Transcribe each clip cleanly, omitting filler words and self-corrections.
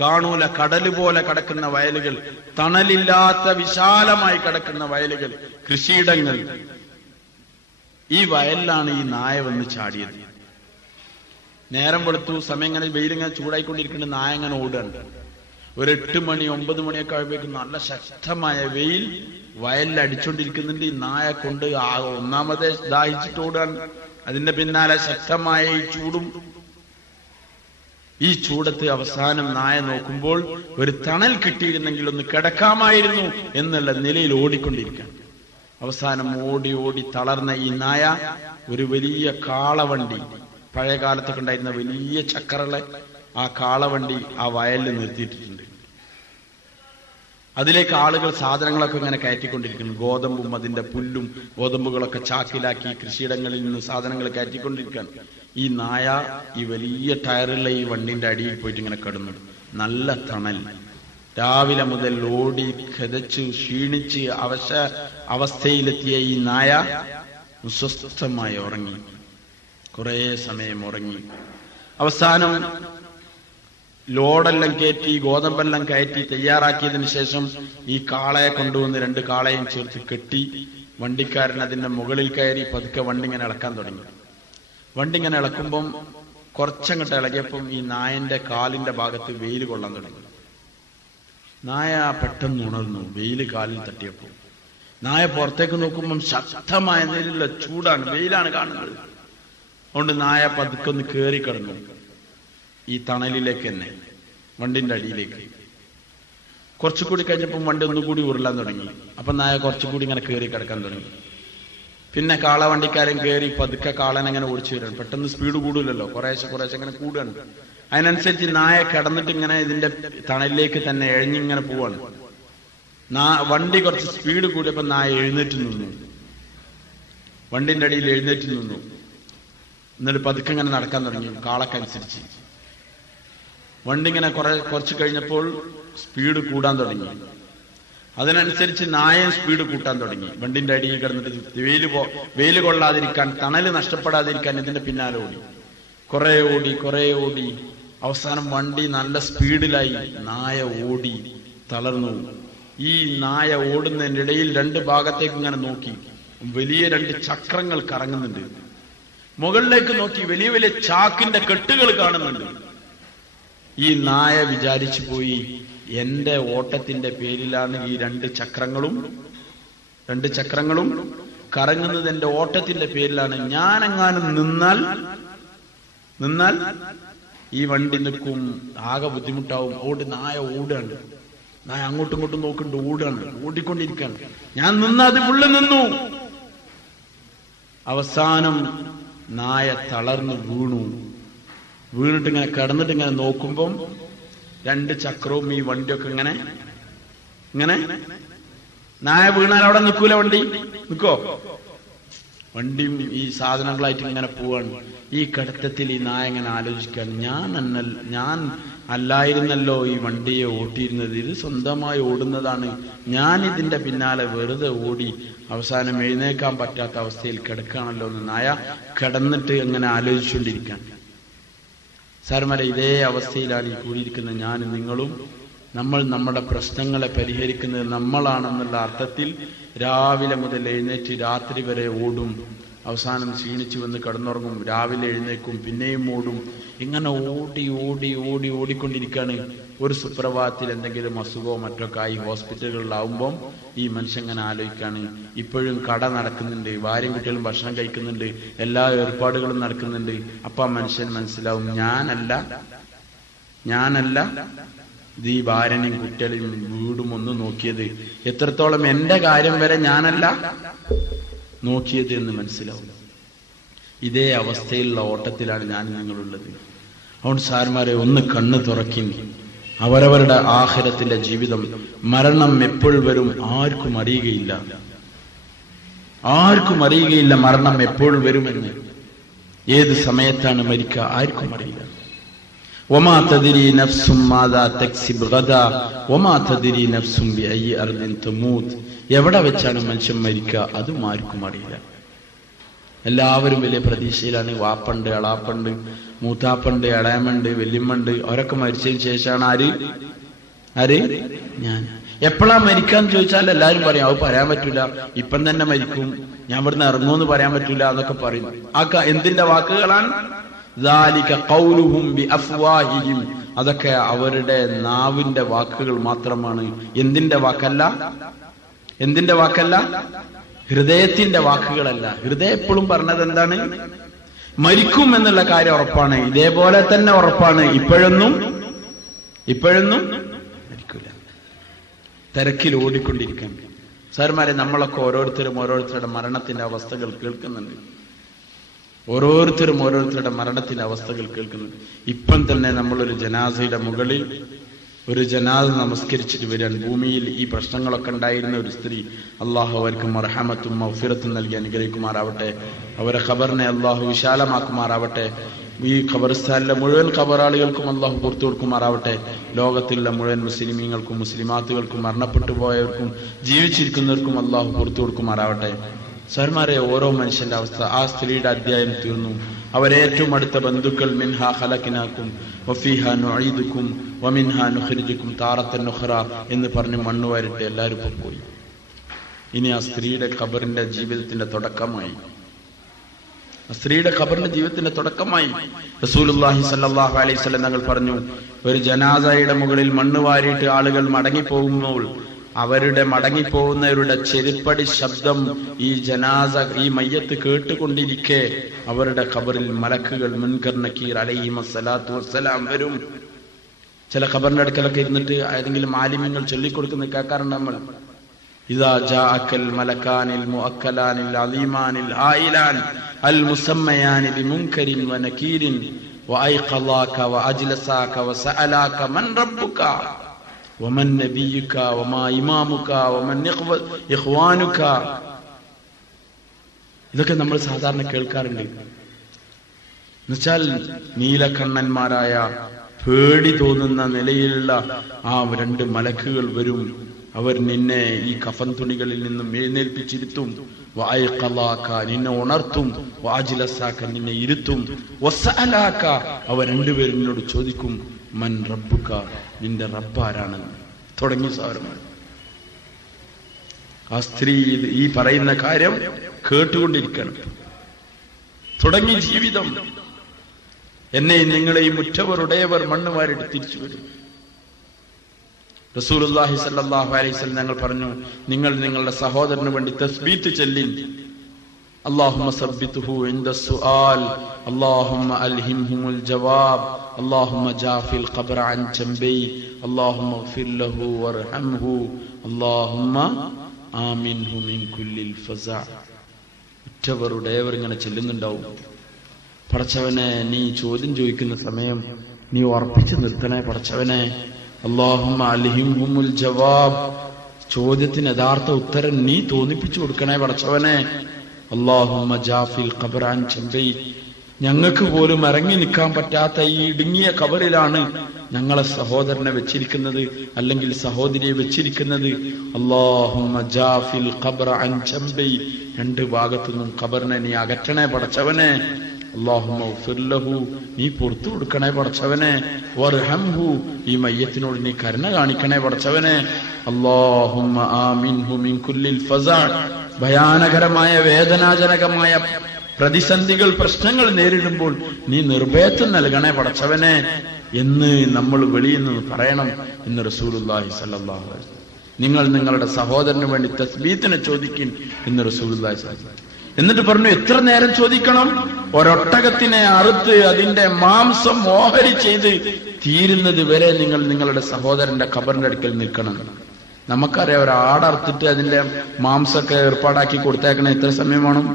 കാണൂല. കടല് പോലെ കിടക്കുന്ന വയലുകൾ, തണലില്ലാത്ത വിശാലമായി കിടക്കുന്ന വയലുകൾ, കൃഷിയിടങ്ങൾ. ഈ വയലിലാണ് ഈ നായ വന്ന് ചാടിയത്. നേരം വെളുത്തു, സമയം ഇങ്ങനെ വെയിലിങ്ങനെ ചൂടായിക്കൊണ്ടിരിക്കുന്ന നായ ഇങ്ങനെ ഓടുകയാണ്. ഒരു 8 മണി 9 മണിയൊക്കെ ആകുമ്പോഴേക്കും നല്ല ശക്തമായ വെയിൽ വയലിൽ അടിച്ചോണ്ടിരിക്കുന്നുണ്ട്. ഈ നായ കൊണ്ട് ഒന്നാമതേ ദാഹിച്ചിട്ട് ഓടുകയാണ്. അതിന്റെ പിന്നാലെ ശക്തമായ ഈ ചൂടും. ഈ ചൂടത്ത് അവസാനം നായ നോക്കുമ്പോൾ ഒരു തണൽ കിട്ടിയിരുന്നെങ്കിൽ ഒന്ന് കിടക്കാമായിരുന്നു എന്നുള്ള നിലയിൽ ഓടിക്കൊണ്ടിരിക്കുകയാണ്. അവസാനം ഓടി ഓടി തളർന്ന ഈ നായ ഒരു വലിയ കാളവണ്ടി, പഴയ കാലത്തൊക്കെ ഉണ്ടായിരുന്ന വലിയ ചക്കറുള്ള ആ കാളവണ്ടി ആ വയലിൽ നിർത്തിയിട്ടിട്ടുണ്ട്. അതിലേക്ക് ആളുകൾ സാധനങ്ങളൊക്കെ ഇങ്ങനെ കയറ്റിക്കൊണ്ടിരിക്കുന്നു. ഗോതമ്പും അതിന്റെ പുല്ലും ഗോതമ്പുകളൊക്കെ ചാക്കിലാക്കി കൃഷിയിടങ്ങളിൽ നിന്ന് സാധനങ്ങൾ കയറ്റിക്കൊണ്ടിരിക്കുകയാണ്. ഈ നായ ഈ വലിയ ടയറുള്ള ഈ വണ്ടിന്റെ അടിയിൽ പോയിട്ട് ഇങ്ങനെ കിടന്നു. നല്ല തണൽ. രാവിലെ മുതൽ ഓടി കതച്ചു ക്ഷീണിച്ച് അവസ്ഥയിലെത്തിയ ഈ നായ സ്വസ്ഥമായി ഉറങ്ങി. കുറെ സമയം ഉറങ്ങി. അവസാനം ലോഡെല്ലാം കയറ്റി ഗോതമ്പെല്ലാം കയറ്റി തയ്യാറാക്കിയതിനു ശേഷം ഈ കാളയെ കൊണ്ടുവന്ന് 2 കാളയും ചേർത്ത് കെട്ടി വണ്ടിക്കാരൻ അതിന്റെ മുകളിൽ കയറി പതുക്കെ വണ്ടി ഇങ്ങനെ ഇളക്കാൻ തുടങ്ങി. വണ്ടി ഇങ്ങനെ ഇളക്കുമ്പം കുറച്ചങ്ങോട്ട് ഇളകിയപ്പം ഈ നായന്റെ കാലിന്റെ ഭാഗത്ത് വെയിൽ കൊള്ളാൻ തുടങ്ങി. നായ പെട്ടെന്ന് ഉണർന്നു. വെയിൽ കാലിൽ തട്ടിയപ്പോൾ നായ പുറത്തേക്ക് നോക്കുമ്പം ശക്തമായ നിലയിലുള്ള ചൂടാണ്, വെയിലാണ് കാണുന്നത്. അതുകൊണ്ട് നായ പതുക്കൊന്ന് കയറി കിടന്നു ഈ തണലിലേക്ക് തന്നെ, വണ്ടിന്റെ അടിയിലേക്ക്. കുറച്ചുകൂടി കഴിഞ്ഞപ്പോൾ വണ്ടി ഒന്നുകൂടി ഉരുളാൻ തുടങ്ങി. അപ്പൊ നായ കുറച്ചുകൂടി ഇങ്ങനെ കയറി കിടക്കാൻ തുടങ്ങി. പിന്നെ കാളവണ്ടിക്കാരൻ കയറി പതുക്കെ കാളൻ അങ്ങനെ ഓടിച്ചു വരാണ്. പെട്ടെന്ന് സ്പീഡ് കൂടില്ലല്ലോ, കുറേശ്ശെ അങ്ങനെ കൂടുകയാണ്. അതിനനുസരിച്ച് നായ കിടന്നിട്ട് ഇങ്ങനെ ഇതിന്റെ തണലിലേക്ക് തന്നെ എഴഞ്ഞിങ്ങനെ പോവാണ്. വണ്ടി കുറച്ച് സ്പീഡ് കൂടിയപ്പോ നായ എഴുന്നേറ്റ് നിന്നു, വണ്ടിന്റെ അടിയിൽ എഴുന്നേറ്റ് നിന്നു. എന്നിട്ട് പതുക്കെ ഇങ്ങനെ നടക്കാൻ തുടങ്ങി കാളക്കനുസരിച്ച്. വണ്ടി ഇങ്ങനെ കുറച്ച് കഴിഞ്ഞപ്പോൾ സ്പീഡ് കൂടാൻ തുടങ്ങി. അതിനനുസരിച്ച് നായയും സ്പീഡ് കൂട്ടാൻ തുടങ്ങി. വണ്ടിന്റെ അടിയിൽ കിടന്നിട്ട് വെയിൽ കൊള്ളാതിരിക്കാൻ, തണല് നഷ്ടപ്പെടാതിരിക്കാൻ ഇതിന്റെ പിന്നാലെ ഓടി. കുറെ ഓടി അവസാനം വണ്ടി നല്ല സ്പീഡിലായി. നായ ഓടി തളർന്നു. ഈ നായ ഓടുന്നതിന്റെ ഇടയിൽ 2 ഭാഗത്തേക്ക് ഇങ്ങനെ നോക്കി. വലിയ 2 ചക്രങ്ങൾ കറങ്ങുന്നുണ്ട്. മുകളിലേക്ക് നോക്കി വലിയ വലിയ ചാക്കിന്റെ കെട്ടുകൾ കാണുന്നുണ്ട്. ഈ നായ വിചാരിച്ചു പോയി, എന്റെ ഓട്ടത്തിന്റെ പേരിലാണ് ഈ 2 ചക്രങ്ങളും കറങ്ങുന്നത്, എന്റെ ഓട്ടത്തിന്റെ പേരിലാണ്. ഞാനെങ്ങാനും നിന്നാൽ ഈ വണ്ടി നിൽക്കും, ആകെ ബുദ്ധിമുട്ടാവും. നായ ഓടുകയാണ്. നായ അങ്ങോട്ടും ഇങ്ങോട്ടും നോക്കുന്നുണ്ട്, ഓടുകയാണ്, ഓടിക്കൊണ്ടിരിക്കുകയാണ്. ഞാൻ അത് ഉള്ളിൽ നിന്നു. അവസാനം നായ തളർന്നു വീണിട്ട് ഇങ്ങനെ കിടന്നിട്ട് ഇങ്ങനെ നോക്കുമ്പം 2 ചക്രവും ഈ വണ്ടിയൊക്കെ ഇങ്ങനെ നായ വീണാൽ അവിടെ നിൽക്കൂല, വണ്ടി നിൽക്കോ? വണ്ടിയും ഈ സാധനങ്ങളായിട്ട് ഇങ്ങനെ പോവാണ്. ഈ കിടത്തത്തിൽ ഈ നായ ഇങ്ങനെ ആലോചിക്കാൻ, ഞാൻ അല്ലായിരുന്നല്ലോ ഈ വണ്ടിയെ ഓട്ടിയിരുന്നത്, ഇത് സ്വന്തമായി ഓടുന്നതാണ്. ഞാൻ ഇതിന്റെ പിന്നാലെ വെറുതെ ഓടി അവസാനം എഴുന്നേക്കാൻ പറ്റാത്ത അവസ്ഥയിൽ കിടക്കുകയാണല്ലോ എന്ന് നായ കിടന്നിട്ട് അങ്ങനെ ആലോചിച്ചുകൊണ്ടിരിക്കാൻ. സാരമല്ല, ഇതേ അവസ്ഥയിലാണ് ഈ കൂടിയിരിക്കുന്ന ഞാനും നിങ്ങളും. നമ്മൾ നമ്മുടെ പ്രശ്നങ്ങളെ പരിഹരിക്കുന്നത് നമ്മളാണെന്നുള്ള അർത്ഥത്തിൽ രാവിലെ മുതൽ എഴുന്നേറ്റ് രാത്രി വരെ ഓടും. അവസാനം ക്ഷീണിച്ചു വന്ന് കിടന്നുറങ്ങും, രാവിലെ എഴുന്നേക്കും, പിന്നെയും ഓടും. ഇങ്ങനെ ഓടിക്കൊണ്ടിരിക്കുകയാണ്. ഒരു സുപ്രഭാതത്തിൽ എന്തെങ്കിലും അസുഖമോ മറ്റൊക്കെ ആയി ഹോസ്പിറ്റലുകളിലാവുമ്പം ഈ മനുഷ്യൻ ഇങ്ങനെ ആലോചിക്കാണ്, ഇപ്പോഴും കട നടക്കുന്നുണ്ട്, ഭാര്യയും കുട്ടികളും ഭക്ഷണം കഴിക്കുന്നുണ്ട്, എല്ലാ ഏർപ്പാടുകളും നടക്കുന്നുണ്ട്. അപ്പൊ ആ മനുഷ്യൻ മനസ്സിലാവും, ഞാനല്ല ഈ ഭാര്യനെയും കുട്ടികളെയും വീടും ഒന്ന് നോക്കിയത്, എത്രത്തോളം എന്റെ കാര്യം വരെ ഞാനല്ല നോക്കിയത് എന്ന് മനസ്സിലാവും. ഇതേ അവസ്ഥയിലുള്ള ഓട്ടത്തിലാണ് ഞാൻ നിങ്ങളുള്ളത്. അതുകൊണ്ട് സാർമാരെ ഒന്ന് കണ്ണ് തുറക്കി, അവരവരുടെ ആഖിറത്തിന്റെ ജീവിതം, മരണം എപ്പോൾ വരും ആർക്കും അറിയുകയില്ല മരണം എപ്പോൾ വരുമെന്ന്. ഏത് സമയത്താണ് മരിക്കുക ആർക്കും അറിയില്ല. വമാ തദ്രി നഫ്സും മാദാ തക്സിബ് ഗദാ വമാ തദ്രി നഫ്സും ബിഅയ്യി അർദിൻ തമൂത്. എവിടെ വെച്ചാണ് മനുഷ്യൻ മരിക്കുക അതും ആർക്കും അറിയില്ല. എല്ലാവരും വലിയ പ്രതീക്ഷയിലാണ്. വാപ്പണ്ട്, എളാപ്പണ്ട്, മൂത്താപ്പണ്ട്, ഇളയമ്മണ്ട്, വല്യമ്മണ്ട്, അവരൊക്കെ മരിച്ചതിന് ശേഷമാണ് ആര് ഞാൻ. എപ്പോഴാ മരിക്കാന്ന് ചോദിച്ചാൽ എല്ലാരും പറയും അത് പറയാൻ പറ്റൂല, ഇപ്പം തന്നെ മരിക്കും, ഞാൻ ഇവിടുന്ന് ഇറങ്ങുമെന്ന് പറയാൻ പറ്റൂല എന്നൊക്കെ പറയും. എന്തിന്റെ വാക്കുകളാണ്? അതൊക്കെ അവരുടെ നാവിന്റെ വാക്കുകൾ മാത്രമാണ്. എന്തിന്റെ വാക്കല്ല? ഹൃദയത്തിന്റെ വാക്കുകളല്ല. ഹൃദയം എപ്പോഴും പറഞ്ഞത് എന്താണ്? മരിക്കും എന്നുള്ള കാര്യം ഉറപ്പാണ്. ഇതേപോലെ തന്നെ ഉറപ്പാണ് ഇപ്പോഴൊന്നും മരിക്കൂല. തിരക്കിൽ ഓടിക്കൊണ്ടിരിക്കാൻ. സാർമാരെ, നമ്മളൊക്കെ ഓരോരുത്തരുടെ മരണത്തിന്റെ അവസ്ഥകൾ കേൾക്കുന്നുണ്ട്. ഓരോരുത്തരുടെ മരണത്തിന്റെ അവസ്ഥകൾ കേൾക്കുന്നുണ്ട്. ഇപ്പം തന്നെ നമ്മളൊരു ജനാസയുടെ മുകളിൽ ഒരു ജനാസ നമസ്കരിച്ചിട്ട് വരാൻ, ഭൂമിയിൽ ഈ പ്രശ്നങ്ങളൊക്കെ ഉണ്ടായിരുന്ന ഒരു സ്ത്രീ, അള്ളാഹു അവർക്ക് മർഹമത്തും മഗ്ഫിറത്തും നൽകി അനുഗ്രഹിക്കുമാറാവട്ടെ. അവരെ ഖബറിനെ അള്ളാഹു വിശാലമാക്കുമാറാവട്ടെ. ഈ ഖബർസ്ഥാനിലെ മുഴുവൻ ഖബറാളികൾക്കും അള്ളാഹു പുറത്തു കൊടുക്കുമാറാവട്ടെ. ലോകത്തിലുള്ള മുഴുവൻ മുസ്ലിമീങ്ങൾക്കും മുസ്ലിമാത്തുകൾക്കും മരണപ്പെട്ടു പോയവർക്കും ജീവിച്ചിരിക്കുന്നവർക്കും അള്ളാഹു പുറത്തു കൊടുക്കുമാറാവട്ടെ. സാർമാരെ, ഓരോ മനുഷ്യന്റെ അവസ്ഥ. ആ സ്ത്രീയുടെ അധ്യായം തീർന്നു. അവരേറ്റവും അടുത്ത ബന്ധുക്കൾ, മിൻഹാ ഖലഖനാകും വഫീഹാ നുഈദുകും വമിൻഹാ നുഖ്രിജുകും താറത്തൻ ഉഖ്റ എന്ന് പറഞ്ഞ് മണ്ണ് വാരിട്ട് എല്ലാവരും പോയി. ഇനി ആ സ്ത്രീയുടെ ഖബറിന്റെ ജീവിതത്തിന്റെ തുടക്കമായി. റസൂലുള്ളാഹി സ്വല്ലല്ലാഹു അലൈഹി വസല്ലം തങ്ങൾ പറഞ്ഞു, ഒരു ജനാസയുടെ മുകളിൽ മണ്ണ് വാരിയിട്ട് ആളുകൾ മടങ്ങിപ്പോകുമ്പോൾ അവരുടെ മടങ്ങിപ്പോകുന്നവരുടെ ചെരുപ്പടി ശബ്ദം ഈ മയ്യത്ത് കേട്ടുകൊണ്ടിരിക്കെ അവരുടെ ഖബറിൽ മലക്കുകൾ മുൻകർ നക്കീർ അലൈഹിമസ്സലാത്തു വസ്സലാം വരും. ചില ഖബറിന്റെ അടുക്കലൊക്കെ ഇരുന്നിട്ട് ഏതെങ്കിലും ആലിമ്യങ്ങൾ ചൊല്ലിക്കൊടുക്കുന്ന കേൾക്കാറുണ്ട് നമ്മൾ. ഇദാ ജാഅക്കൽ മലക്കാനിൽ മുഅക്കലാനിൽ അലീമാനിൽ ആയിലാൻ അൽ മുസമ്മയാനി ബിമുൻകരിൻ വനകീരിൻ വഅയ്ഖലാക വഅജ്ലസാക വസഅലാക മൻ റബ്ബുക വമൻ നബിയുക വമാ ഇമാമുക വമൻ ഇഖ്വാനുക. ഇതൊക്കെ നമ്മൾ സാധാരണ കേൾക്കാറുണ്ട്. എന്നുവെച്ചാൽ നീലക്കണ്ണന്മാരായ പേടി തോന്നുന്ന നിലയിലുള്ള ആ രണ്ട് മലക്കുകൾ വരും. അവർ നിന്നെ ഈ കഫൻ തുണികളിൽ നിന്നും എഴുന്നേൽപ്പിച്ചിരുത്തും. വഅയ്ഖലാക, നിന്നെ ഉണർത്തും. വഅജ്ലസാക, നിന്നെ ഇരുത്തും. വസഅലാക, അവർ രണ്ടുപേരും നിന്നോട് ചോദിക്കും, മൻ റബ്ബുക, നിന്റെ റബ്ബാരാണെന്ന് തുടങ്ങി. സാരമാണ് ആ സ്ത്രീ ഈ പറയുന്ന കാര്യം കേട്ടുകൊണ്ടിരിക്കണം. തുടങ്ങി ജീവിതം. എന്നെയും നിങ്ങളെയും ഉറ്റവരുടേവർ മണ്ണ് വാരിട്ട് തിരിച്ചു വരും. റസൂലുള്ളാഹി സ്വല്ലല്ലാഹു അലൈഹി വസല്ലം ഞങ്ങൾ പറഞ്ഞു, നിങ്ങൾ നിങ്ങളുടെ സഹോദരന് വേണ്ടി തസ്ബീത്ത് ചൊല്ലിൻ. اللهم ثبته عند السؤال اللهم ألهمهم الجواب اللهم جاف القبر عن جنبي اللهم اغفر له وارحمه اللهم آمنه من كل الفزع. ഉറ്റവരുടേവർ ഇങ്ങനെ ചെല്ലുന്നുണ്ടാവും. പടച്ചവനെ, നീ ചോദ്യം ചോദിക്കുന്ന സമയം നീ ഉറപ്പിച്ചു നിർത്തണേ പടച്ചവനെ. അല്ലാഹുമ്മ അൽഹിംഹുമുൽ ജവാബ്, ചോദ്യത്തിന് യഥാർത്ഥ ഉത്തരം നീ തോന്നിപ്പിച്ചു കൊടുക്കണേ പടച്ചവനെ. അല്ലാഹുമ്മ ജാഫിൽ ഖബർ അൻ ജംബൈ, ഞങ്ങൾക്ക് പോലും ഇറങ്ങി നിൽക്കാൻ പറ്റാത്ത ഈ ഇടുങ്ങിയ ഖബറിലാണ് ഞങ്ങളെ സഹോദരനെ വെച്ചിരിക്കുന്നത്, അല്ലെങ്കിൽ സഹോദരിയെ വെച്ചിരിക്കുന്നത്. അല്ലാഹുമ്മ ജാഫിൽ ഖബർ അൻ ജംബൈ, രണ്ട് ഭാഗത്തുനിന്നും ഖബറിനെ നീ അകറ്റണേ പടച്ചവനെ. അല്ലാഹുമ്മ ഗ്ഫിർ ലഹു, നീ പുറത്തു കൊടുക്കണേ പടച്ചവനെ. വർഹംഹു, ഈ മയ്യത്തിനോട് നീ കരുണ കാണിക്കണേ പടച്ചവനെ. അല്ലാഹുമ്മ ആമിൻഹു മിൻ കുല്ലിൽ ഫസാ, ഭയാനകരമായ വേദനാജനകമായ പ്രതിസന്ധികൾ പ്രശ്നങ്ങൾ നേരിടുമ്പോൾ നീ നിർഭയത്വം നൽകണേ പടച്ചവനെ എന്ന് നമ്മൾ വെളിയിൽ നിന്ന് പറയണം എന്ന് റസൂലുള്ളാഹി സ്വല്ലല്ലാഹു അലൈഹി വസല്ലം. നിങ്ങൾ നിങ്ങളുടെ സഹോദരന് വേണ്ടി തസ്ബീത്തിനെ ചോദിക്കും എന്ന് റസൂലുള്ളാഹി സ്വല്ലല്ലാഹു അലൈഹി വസല്ലം. എന്നിട്ട് പറഞ്ഞു, എത്ര നേരം ചോദിക്കണം? ഒരൊട്ടകത്തിനെ അറുത്ത് അതിന്റെ മാംസം ഓഹരി ചെയ്ത് തീരുന്നത് വരെ നിങ്ങൾ നിങ്ങളുടെ സഹോദരന്റെ ഖബറിന്റെ അടുക്കൽ നിൽക്കണം. നമുക്കറിയാം, ഒരു ആടർത്തിട്ട് അതിന്റെ മാംസമൊക്കെ ഏർപ്പാടാക്കി കൊടുത്തേക്കണേ എത്ര സമയം വേണം?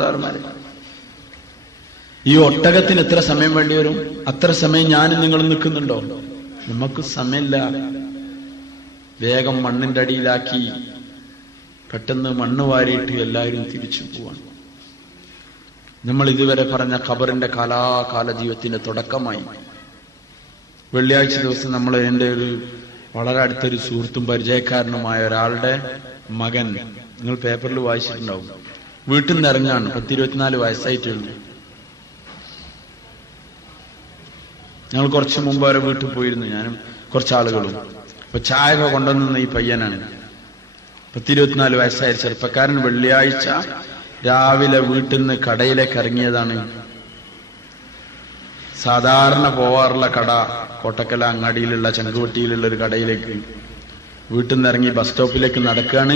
സാറുമാരെ, ഈ ഒട്ടകത്തിന് എത്ര സമയം വേണ്ടി വരും? അത്ര സമയം ഞാനും നിങ്ങളും നിൽക്കുന്നുണ്ടോ? നമുക്ക് സമയമില്ല. വേഗം മണ്ണിന്റെ അടിയിലാക്കി പെട്ടെന്ന് മണ്ണ് വാരിയിട്ട് എല്ലാവരും തിരിച്ചു പോവാണ്. നമ്മൾ ഇതുവരെ പറഞ്ഞ ഖബറിന്റെ കാലാകാല ജീവിതത്തിന്റെ തുടക്കമായി. വെള്ളിയാഴ്ച ദിവസം നമ്മൾ എൻ്റെ ഒരു വളരെ അടുത്തൊരു സുഹൃത്തും പരിചയക്കാരനുമായ ഒരാളുടെ മകൻ, നിങ്ങൾ പേപ്പറിൽ വായിച്ചിട്ടുണ്ടാവും, വീട്ടിൽ നിന്ന് ഇറങ്ങാണ്. 10-24 വയസ്സായിട്ടുള്ളൂ. ഞങ്ങൾ കുറച്ച് മുമ്പ് അവരെ വീട്ടിൽ പോയിരുന്നു, ഞാനും കുറച്ചാളുകളും. അപ്പൊ ചായ കൊണ്ടുവന്ന ഈ പയ്യനാണ്, 10-24 വയസ്സായ ചെറുപ്പക്കാരൻ. വെള്ളിയാഴ്ച രാവിലെ വീട്ടിൽ നിന്ന് കടയിലേക്ക് ഇറങ്ങിയതാണ്. സാധാരണ പോവാറുള്ള കട കോട്ടക്കല അങ്ങാടിയിലുള്ള ചങ്കുവട്ടിയിലുള്ള ഒരു കടയിലേക്ക് വീട്ടിൽ നിന്ന് ഇറങ്ങി ബസ് സ്റ്റോപ്പിലേക്ക് നടക്കുകയാണ്.